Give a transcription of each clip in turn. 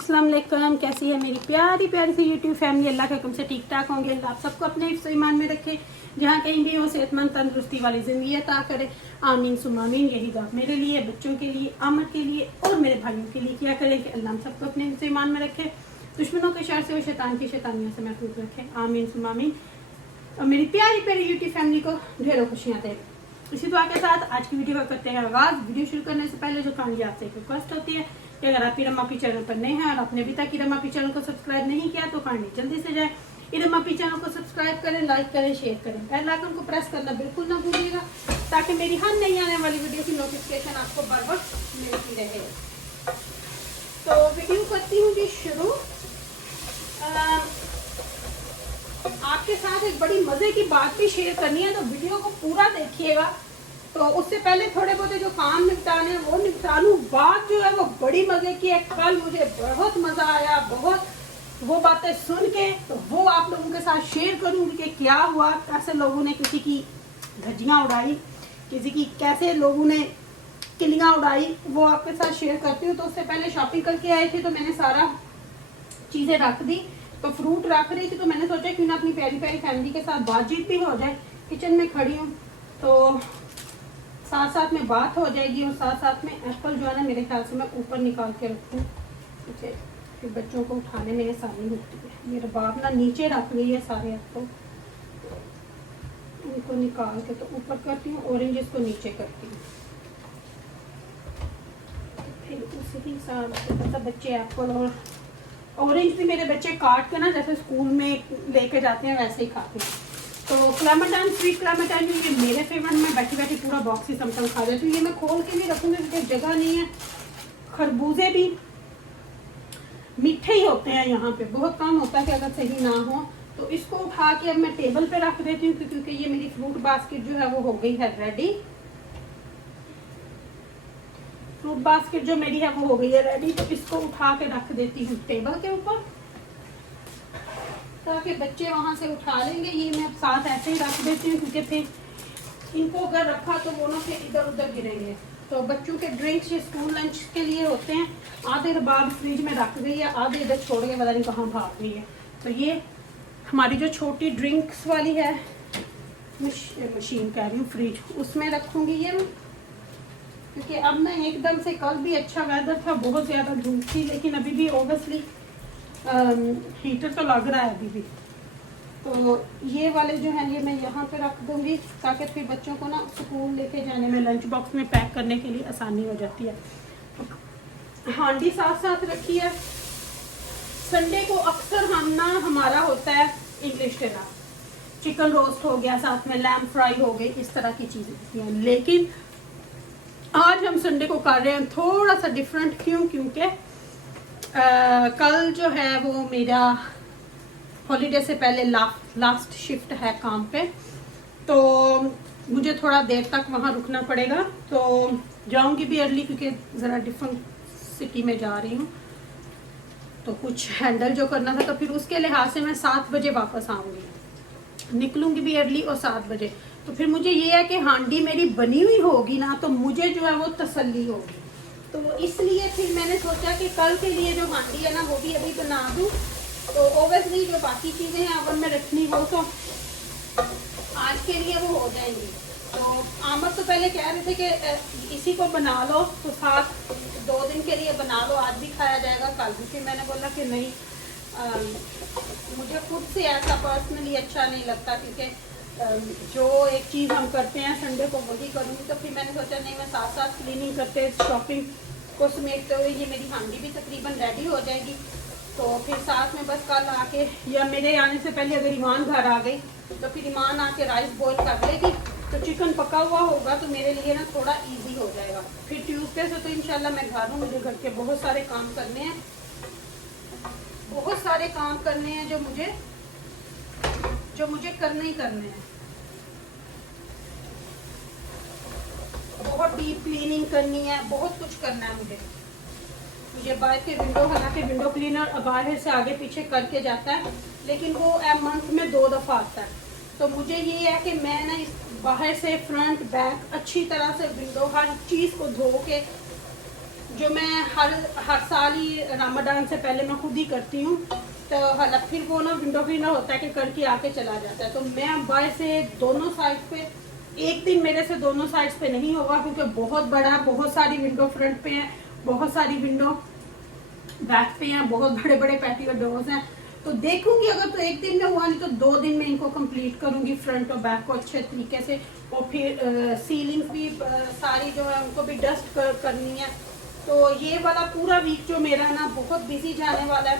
अस्सलाम वालेकुम। कैसी है मेरी प्यारी प्यारी सी यूट्यूब फैमिली। अल्लाह के हुक्म से ठीक ठाक होंगे। अल्लाह आप सबको अपने ईमान में रखे, जहाँ कहीं भी हो सेहतमंद तंदुरुस्ती वाली ज़िंदगी अता करे। आमीन सुम्मा आमीन। यही दुआ मेरे लिए, बच्चों के लिए, आमद के लिए और मेरे भाइयों के लिए किया करें कि अल्लाह हम सबको अपने ईमान में रखे, दुश्मनों के शर से और शैतान की शैतानियों से महफूज रखे। आमीन सुम्मा आमीन। और मेरी प्यारी प्यारी यूट्यूब फैमिली को ढेरों खुशियाँ दे। इसी दुआ के साथ आज की वीडियो का करते हैं आगाज़। वीडियो शुरू करने से पहले जो कामयाब आपसे एक रिक्वेस्ट होती है कि अगर आप इरम अपी चैनल पर नए हैं और आपने अभी तक इरम अपी चैनल को सब्सक्राइब नहीं किया तो काइंडली जल्दी से जाए इरम अपी चैनल को सब्सक्राइब करें, लाइक करें, शेयर करें, बेल आइकन को प्रेस करना बिल्कुल ना भूलिएगा ताकि मेरी हर नई आने वाली वीडियो की नोटिफिकेशन आपको बर वक्त मिलती रहे। तो वीडियो करती हूँ जी शुरू। आपके साथ एक बड़ी मजे की बात भी शेयर करनी है, तो वीडियो को पूरा देखिएगा। तो उससे पहले थोड़े बहुत जो काम निपटाने हैं वो निपटा लूँ। बात जो है वो बड़ी मजे की है। कल मुझे बहुत मजा आया, बहुत वो बातें सुन के, तो वो आप लोगों के साथ शेयर करूंगी कि क्या हुआ, कैसे लोगों ने किसी की धज्जियां उड़ाई, किसी की कैसे लोगों ने किलियां उड़ाई, वो आपके साथ शेयर करती हूँ। तो उससे पहले शॉपिंग करके आए थे तो मैंने सारा चीजें रख दी। तो फ्रूट रख रही थी तो मैंने सोचा क्यों ना अपनी प्यारी प्यारी फैमिली के साथ बातचीत भी हो जाए। किचन में खड़ी हूँ तो साथ साथ में बात हो जाएगी और साथ साथ में एप्पल जो है ना मेरे ख्याल से मैं ऊपर निकाल के रखूँ, ठीक है, फिर बच्चों को उठाने में आसानी होती है। मेरे बाप ना नीचे रख गई है सारे एप्पल, उनको निकाल के तो ऊपर करती हूँ, ऑरेंजेस को नीचे करती हूँ। फिर उसी हिसाब से मतलब बच्चे एप्पल और ऑरेंज भी मेरे बच्चे काट के ना जैसे स्कूल में लेके जाते हैं वैसे ही खाते हैं। तो क्लेमेटाइन, स्वीट क्लेमेटाइन ये मेरे फेवरेट, में बैठी बैठी पूरा बॉक्स ही समटम खा जाती हूँ। ये मैं खोल के भी रखूँगी क्योंकि जगह नहीं है। खरबूजे भी मीठे ही होते हैं यहाँ पे, बहुत कम होता है कि अगर सही ना हो। तो इसको उठा के अब मैं टेबल पे रख देती हूँ क्योंकि ये मेरी फ्रूट बास्केट जो है वो हो गई है रेडी। फ्रूट बास्केट जो मेरी है वो हो गई है रेडी। तो इसको उठा के रख देती हूँ टेबल के ऊपर ताकि बच्चे वहां से उठा लेंगे। ये मैं अब साथ ऐसे ही रख देती हूँ क्योंकि फिर इनको अगर रखा तो वो ना फिर इधर उधर गिरेंगे। तो बच्चों के ड्रिंक्स ये स्कूल लंच के लिए होते हैं। आधे रबाब फ्रिज में रख गई है, आधे इधर छोड़ के पता नहीं कहाँ भाग गई है। तो ये हमारी जो छोटी ड्रिंक्स वाली है मशीन कह रही हूँ, फ्रिज, उसमें रखूँगी ये मैं, क्योंकि अब मैं एकदम से, कल भी अच्छा वेदर था, बहुत ज़्यादा धूप थी, लेकिन अभी भी ओबियसली हीटर तो लग रहा है अभी भी। तो ये वाले जो हैं ये मैं यहाँ पे रख दूँगी ताकि फिर बच्चों को ना स्कूल लेके जाने में, लंच बॉक्स में पैक करने के लिए आसानी हो जाती है। हांडी साथ साथ रखी है। संडे को अक्सर हम ना, हमारा होता है इंग्लिश डिनर, चिकन रोस्ट हो गया, साथ में लैम्ब फ्राई हो गई, इस तरह की चीज़ें होती हैं। लेकिन आज हम संडे को कर रहे हैं थोड़ा सा डिफरेंट। क्यों? क्योंकि कल जो है वो मेरा हॉलीडे से पहले लास्ट शिफ्ट है काम पे, तो मुझे थोड़ा देर तक वहाँ रुकना पड़ेगा। तो जाऊँगी भी अर्ली क्योंकि ज़रा डिफरेंट सिटी में जा रही हूँ, तो कुछ हैंडल जो करना था, तो फिर उसके लिहाज से मैं 7 बजे वापस आऊँगी, निकलूँगी भी अर्ली और 7 बजे। तो फिर मुझे ये है कि हांडी मेरी बनी हुई होगी ना, तो मुझे जो है वो तसल्ली होगी। तो इसलिए फिर मैंने सोचा कि कल के लिए जो हांडी है ना वो भी अभी बना दूँ। तो ओबियसली जो बाकी चीज़ें हैं अगर मैं रखनी हो तो आज के लिए वो हो जाएंगी। तो आमद तो पहले कह रहे थे कि इसी को बना लो, तो साथ 2 दिन के लिए बना लो, आज भी खाया जाएगा, कल भी। फिर मैंने बोला कि नहीं, मुझे खुद से ऐसा पर्सनली अच्छा नहीं लगता क्योंकि जो एक चीज़ हम करते हैं संडे को वही करूँगी। तो फिर मैंने सोचा नहीं, मैं साथ साथ क्लीनिंग करते, शॉपिंग को समेटते हुए ये मेरी हांडी भी तकरीबन रेडी हो जाएगी। तो फिर साथ में बस कल आके, या मेरे आने से पहले अगर ईमान घर आ गई तो फिर ईमान आके राइस बॉईल कर लेगी, तो चिकन पका हुआ होगा तो मेरे लिए ना थोड़ा ईजी हो जाएगा। फिर ट्यूसडे से तो इंशाल्लाह मैं घर हूँ। मुझे घर के बहुत सारे काम करने हैं, बहुत सारे काम करने हैं जो मुझे करने ही करने हैं। बहुत डीप क्लीनिंग करनी है, बहुत कुछ करना है मुझे बाहर के विंडो, हालांकि विंडो क्लीनर बाहर से आगे पीछे करके जाता है, लेकिन वो मंथ में 2 दफ़ा आता है। तो मुझे ये है कि मैं ना इस बाहर से फ्रंट बैक अच्छी तरह से विंडो हर चीज़ को धो के जो मैं हर साल ही रमजान से पहले मैं खुद ही करती हूँ। तो हालांकि फिर वो ना विंडो क्लीनर होता है कि करके आके चला जाता है। तो मैं बाहर से दोनों साइड पे, एक दिन मेरे से दोनों साइड्स पे नहीं होगा क्योंकि बहुत बड़ा, बहुत सारी विंडो फ्रंट पे है, बहुत सारी विंडो बैक पे हैं, बहुत बड़े बड़े पैटियो डोर्स हैं। तो देखूंगी अगर तो एक दिन में हुआ, नहीं तो 2 दिन में इनको कंप्लीट करूंगी फ्रंट और बैक को अच्छे तरीके से। और फिर सीलिंग भी सारी जो है उनको भी डस्ट करनी है। तो ये वाला पूरा वीक जो मेरा ना बहुत बिजी जाने वाला है।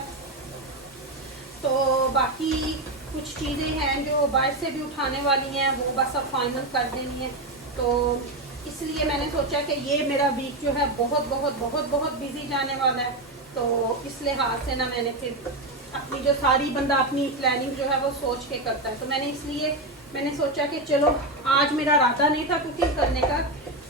तो बाकी कुछ चीज़ें हैं जो बाहर से भी उठाने वाली हैं, वो बस अब फाइनल कर देनी है। तो इसलिए मैंने सोचा कि ये मेरा वीक जो है बहुत बहुत बहुत बहुत बिजी जाने वाला है। तो इस लिहाज से ना मैंने फिर अपनी जो सारी बंदा अपनी प्लानिंग जो है वो सोच के करता है। तो मैंने सोचा कि चलो आज मेरा इरादा नहीं था कुकिंग करने का,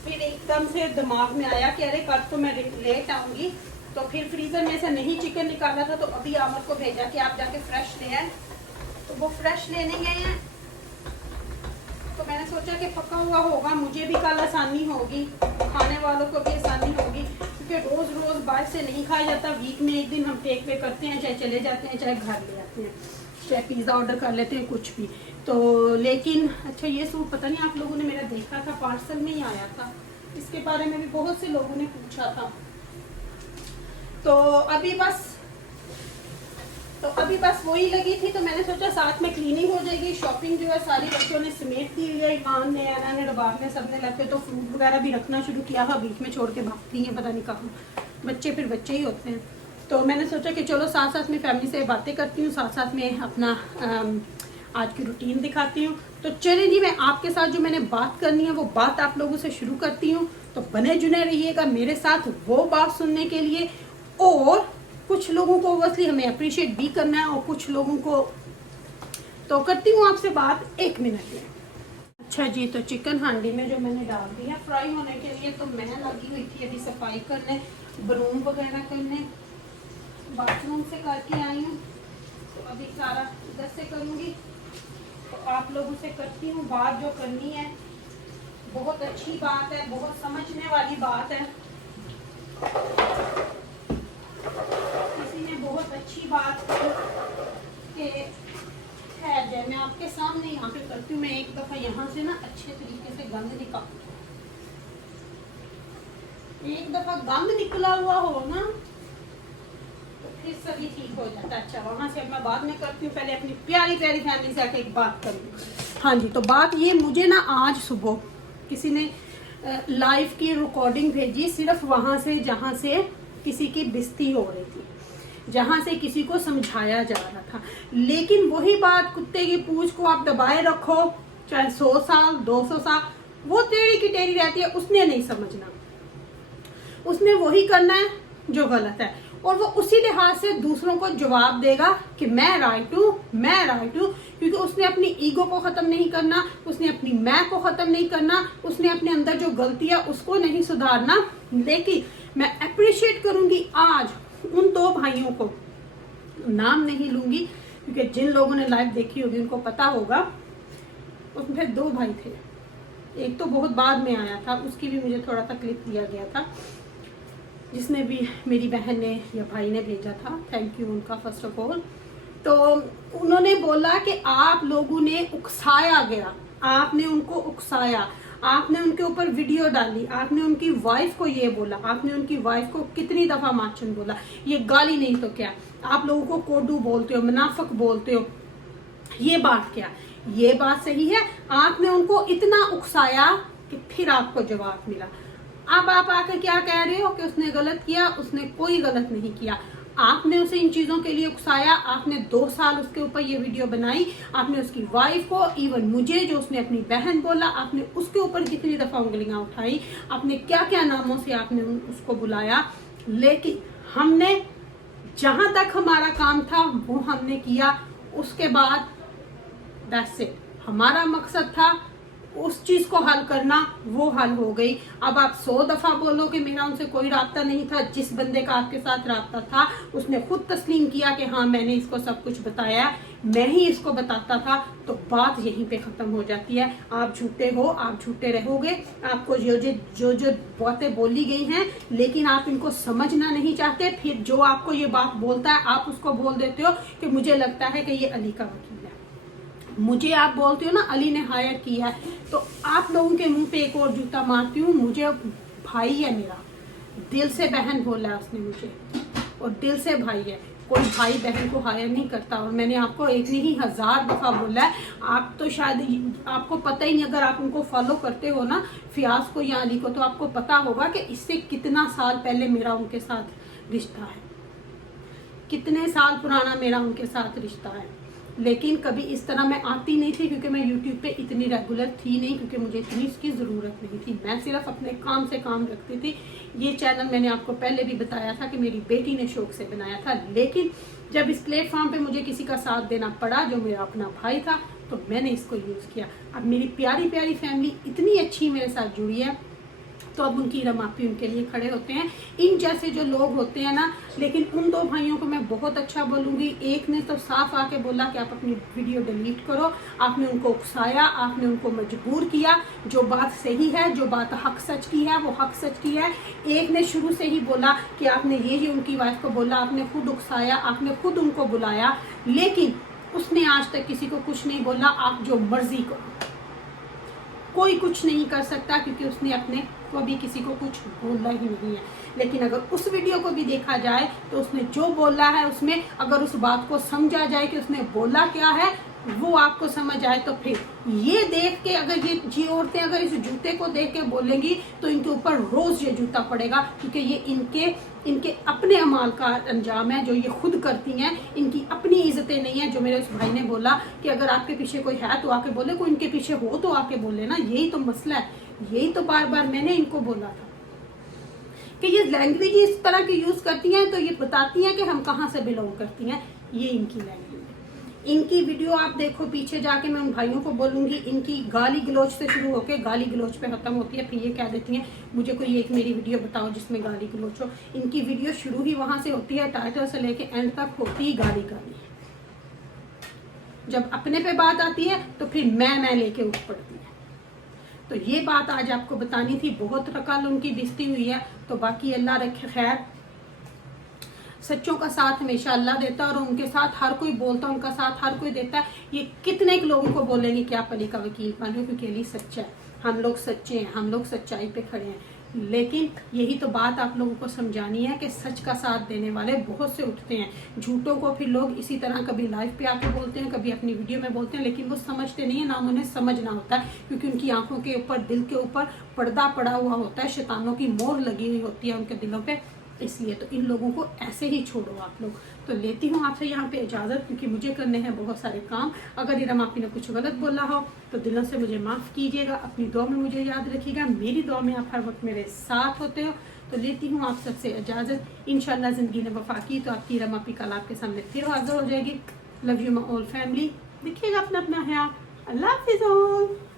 फिर एकदम से दिमाग में आया कि अरे कल तो मैं लेट आऊँगी। तो फिर फ्रीज़र में से नहीं चिकन निकाला था, तो अभी आमर को भेजा कि आप जाके फ्रेश ले आए। तो वो फ्रेश लेने गए हैं। तो मैंने सोचा कि पका हुआ होगा, मुझे भी कल आसानी होगी, खाने वालों को भी आसानी होगी, क्योंकि रोज़ रोज़ बाहर से नहीं खाया जाता। वीक में एक दिन हम टेक वे करते हैं, चाहे चले जाते हैं चाहे घर ले आते हैं, चाहे पिज़्ज़ा ऑर्डर कर लेते हैं, कुछ भी। तो लेकिन अच्छा, ये सूट पता नहीं आप लोगों ने मेरा देखा था, पार्सल में ही आया था। इसके बारे में भी बहुत से लोगों ने पूछा था। तो अभी बस वही लगी थी। तो मैंने सोचा साथ में क्लीनिंग हो जाएगी, शॉपिंग जो है सारी बच्चों ने समेट दी है, ईमान ने, आना ने, रबाब ने, सबने लगे। तो फ्रूट वगैरह भी रखना शुरू किया है, बीच में छोड़ के भागती हैं, पता नहीं कहाँ। बच्चे फिर बच्चे ही होते हैं। तो मैंने सोचा कि चलो साथ साथ में फैमिली से बातें करती हूँ, साथ साथ में अपना आज की रूटीन दिखाती हूँ। तो चलिए जी, मैं आपके साथ जो मैंने बात करनी है वो बात आप लोगों से शुरू करती हूँ। तो बने जुने रहिएगा मेरे साथ वो बात सुनने के लिए। और कुछ लोगों को ओवरली हमें अप्रिशिएट भी करना है, और कुछ लोगों को तो करती हूँ आपसे बात 1 मिनट में। अच्छा जी, तो चिकन हांडी में जो मैंने डाल दिया फ्राई होने के लिए। तो मैं लगी हुई थी अभी सफाई करने, ब्रूम वगैरह करने, बाथरूम से करके आई हूँ। तो अभी सारा इधर से करूँगी। तो आप लोगों से करती हूँ बात जो करनी है। बहुत अच्छी बात है, बहुत समझने वाली बात है। किसी ने बहुत अच्छी बात की कि खैर जब मैं आपके सामने यहाँ पे करती हूँ, मैं एक दफ़ा यहाँ से ना अच्छे तरीके से गंद निकाल, एक दफ़ा गंद निकला हुआ हो ना तो फिर सभी ठीक हो जाता है। अच्छा, वहाँ से अब मैं बाद में करती हूँ, पहले अपनी प्यारी प्यारी फैमिली से आके एक बात करूँ। हाँ जी, तो बात ये, मुझे ना आज सुबह किसी ने लाइव की रिकॉर्डिंग भेजी, सिर्फ वहाँ से जहाँ से किसी की बेइज्जती हो रही थी, जहाँ से किसी को समझाया जा रहा था। लेकिन वही बात, कुत्ते की पूंछ को आप दबाए रखो, चाहे 100 साल 200 साल, वो टेढ़ी की टेढ़ी रहती है। उसने नहीं समझना, उसने वही करना है जो गलत है, और वो उसी लिहाज से दूसरों को जवाब देगा कि मैं राइट हूँ, मैं राइट हूँ। क्योंकि उसने अपनी ईगो को ख़त्म नहीं करना, उसने अपनी मैं को ख़त्म नहीं करना, उसने अपने अंदर जो गलती है उसको नहीं सुधारना। लेकिन मैं अप्रिशिएट करूँगी आज उन 2 भाइयों को, नाम नहीं लूँगी क्योंकि जिन लोगों ने लाइव देखी होगी उनको पता होगा। उसमें 2 भाई थे, एक तो बहुत बाद में आया था, उसकी भी मुझे थोड़ा सा क्लिप दिया गया था, जिसने भी मेरी बहन ने या भाई ने भेजा था, थैंक यू उनका फर्स्ट ऑफ ऑल। तो उन्होंने बोला कि आप लोगों ने उकसाया गया, आपने उनको उकसाया, आपने उनके ऊपर वीडियो डाली, आपने उनकी वाइफ को ये बोला, आपने उनकी वाइफ को कितनी दफा माचन बोला, ये गाली नहीं तो क्या, आप लोगों को कोडू बोलते हो, मुनाफिक बोलते हो, ये बात क्या, ये बात सही है। आपने उनको इतना उकसाया कि फिर आपको जवाब मिला। अब आप आकर क्या कह रहे हो कि उसने गलत किया? उसने कोई गलत नहीं किया। आपने उसे इन चीजों के लिए उकसाया, आपने 2 साल उसके ऊपर ये वीडियो बनाई, आपने उसकी वाइफ को, इवन मुझे जो उसने अपनी बहन बोला, आपने उसके ऊपर कितनी दफा उंगलियां उठाई, आपने क्या क्या नामों से आपने उसको बुलाया। लेकिन हमने जहां तक हमारा काम था वो हमने किया। उसके बाद दैट्स इट, हमारा मकसद था उस चीज को हल करना, वो हल हो गई। अब आप 100 दफा बोलो कि मेरा उनसे कोई राब्ता नहीं था, जिस बंदे का आपके साथ राब्ता था उसने खुद तस्लीम किया कि हाँ मैंने इसको सब कुछ बताया, मैं ही इसको बताता था, तो बात यहीं पे ख़त्म हो जाती है। आप झूठे हो, आप झूठे रहोगे। आपको जो बातें बोली गई हैं लेकिन आप इनको समझना नहीं चाहते, फिर जो आपको ये बात बोलता है आप उसको बोल देते हो कि मुझे लगता है कि ये अली का वकील है। मुझे आप बोलते हो ना अली ने हायर किया है, तो आप लोगों के मुंह पे एक और जूता मारती हूँ। मुझे भाई है मेरा, दिल से बहन बोला है उसने मुझे, और दिल से भाई है। कोई भाई बहन को हायर नहीं करता। और मैंने आपको एक नहीं 1000 दफ़ा बोला है, आप तो शायद आपको पता ही नहीं, अगर आप उनको फॉलो करते हो ना फियाज को या अली को, तो आपको पता होगा कि इससे कितना साल पहले मेरा उनके साथ रिश्ता है, कितने साल पुराना मेरा उनके साथ रिश्ता है। लेकिन कभी इस तरह मैं आती नहीं थी क्योंकि मैं यूट्यूब पे इतनी रेगुलर थी नहीं, क्योंकि मुझे इतनी इसकी ज़रूरत नहीं थी। मैं सिर्फ अपने काम से काम रखती थी। ये चैनल मैंने आपको पहले भी बताया था कि मेरी बेटी ने शौक से बनाया था, लेकिन जब इस प्लेटफॉर्म पे मुझे किसी का साथ देना पड़ा जो मेरा अपना भाई था, तो मैंने इसको यूज़ किया। अब मेरी प्यारी प्यारी फैमिली इतनी अच्छी मेरे साथ जुड़ी है, तो अब उनकी रमापी उनके लिए खड़े होते हैं। इन जैसे जो लोग होते हैं ना, लेकिन उन 2 भाइयों को मैं बहुत अच्छा बोलूँगी। एक ने तो साफ आके बोला कि आप अपनी वीडियो डिलीट करो। आपने उनको उकसाया, आपने उनको मजबूर किया। जो बात सही है, जो बात हक सच की है, वो हक सच की है। एक ने शुरू से ही बोला कि आपने ये उनकी वाइफ को बोला, आपने खुद उकसाया, आपने खुद उनको बुलाया, लेकिन उसने आज तक किसी को कुछ नहीं बोला। आप जो मर्जी करो, कोई कुछ नहीं कर सकता, क्योंकि उसने अपने को अभी किसी को कुछ बोला ही नहीं है। लेकिन अगर उस वीडियो को भी देखा जाए तो उसने जो बोला है, उसमें अगर उस बात को समझा जाए कि उसने बोला क्या है, वो आपको समझ आए, तो फिर ये देख के अगर ये औरतें अगर इस जूते को देख के बोलेंगी तो इनके ऊपर रोज ये जूता पड़ेगा, क्योंकि ये इनके अपने अमाल का अंजाम है जो ये खुद करती हैं। इनकी अपनी इज्जतें नहीं है। जो मेरे उस भाई ने बोला कि अगर आपके पीछे कोई है तो आके बोले, कोई इनके पीछे हो तो आके बोले ना। यही तो मसला है। यही तो बार बार मैंने इनको बोला था कि ये लैंग्वेज इस तरह की यूज करती हैं, तो ये बताती हैं कि हम कहाँ से बिलोंग करती हैं। ये इनकी लैंग्वेज है। इनकी वीडियो आप देखो, पीछे जाके मैं उन भाइयों को बोलूंगी, इनकी गाली गलोच से शुरू होकर गाली गलोच पे खत्म होती है। फिर ये कह देती हैं मुझे कोई एक मेरी वीडियो बताओ जिसमें गाली गलोच हो। इनकी वीडियो शुरू ही वहां से होती है, टाइटल से लेके एंड तक होती ही गाली गाली। जब अपने पे बात आती है तो फिर मैं लेके उठ पड़ती है। तो ये बात आज आपको बतानी थी। बहुत कल उनकी बेइज्जती हुई है, तो बाकी अल्लाह रखे खैर। सच्चों का साथ हमेशा अल्लाह देता है, और उनके साथ हर कोई बोलता है, उनका साथ हर कोई देता है। ये कितने लोगों को बोलेंगे कि आप अली का वकील बनो, क्योंकि अली सच्चा है, हम लोग सच्चे हैं, हम लोग सच्चाई पे खड़े हैं। लेकिन यही तो बात आप लोगों को समझानी है कि सच का साथ देने वाले बहुत से उठते हैं। झूठों को फिर लोग इसी तरह कभी लाइव पे आके बोलते हैं, कभी अपनी वीडियो में बोलते हैं, लेकिन वो समझते नहीं है, ना उन्हें समझना होता है, क्योंकि उनकी आंखों के ऊपर, दिल के ऊपर पर्दा पड़ा हुआ होता है, शैतानों की मोहर लगी हुई होती है उनके दिलों पे। इसलिए तो इन लोगों को ऐसे ही छोड़ो आप लोग। तो लेती हूँ आपसे यहाँ पे इजाज़त, क्योंकि मुझे करने हैं बहुत सारे काम। अगर इरम आपी ने कुछ गलत बोला हो तो दिलों से मुझे माफ़ कीजिएगा। अपनी दुआ में मुझे याद रखिएगा। मेरी दुआ में आप हर वक्त मेरे साथ होते हो। तो लेती हूँ आप सबसे इजाज़त। इंशाल्लाह ज़िंदगी ने वफा की तो आपकी इरम आपी कल आपके सामने फिर हाजिर हो जाएगी। Love you my all family. देखिएगा अपना अपना ख्याल। अल्लाह हाफिज़।